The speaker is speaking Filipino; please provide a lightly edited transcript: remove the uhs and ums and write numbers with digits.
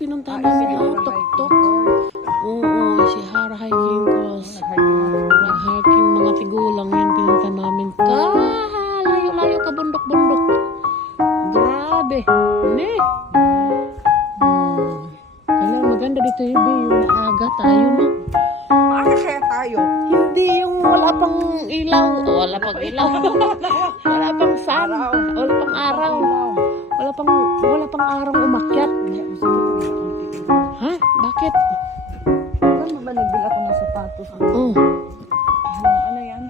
pinuntahan namin na tok-tok. Oo, si Hara Hiking Course. Nag-hiking mga tigulang yan pinuntahan namin. Layo-layo ka bundok-bundok. Grabe. Ne. Kailangan maganda dito yung maaga tayo no. Maaga kaya tayo? Hindi yung wala pang ilaw. Wala pang ilaw. Wala pang sun. Wala pang araw. Wala pang araw umakyat. Ha? Bakit? Saan ba nagbil ako ng sapatos? Oh. Ano yan?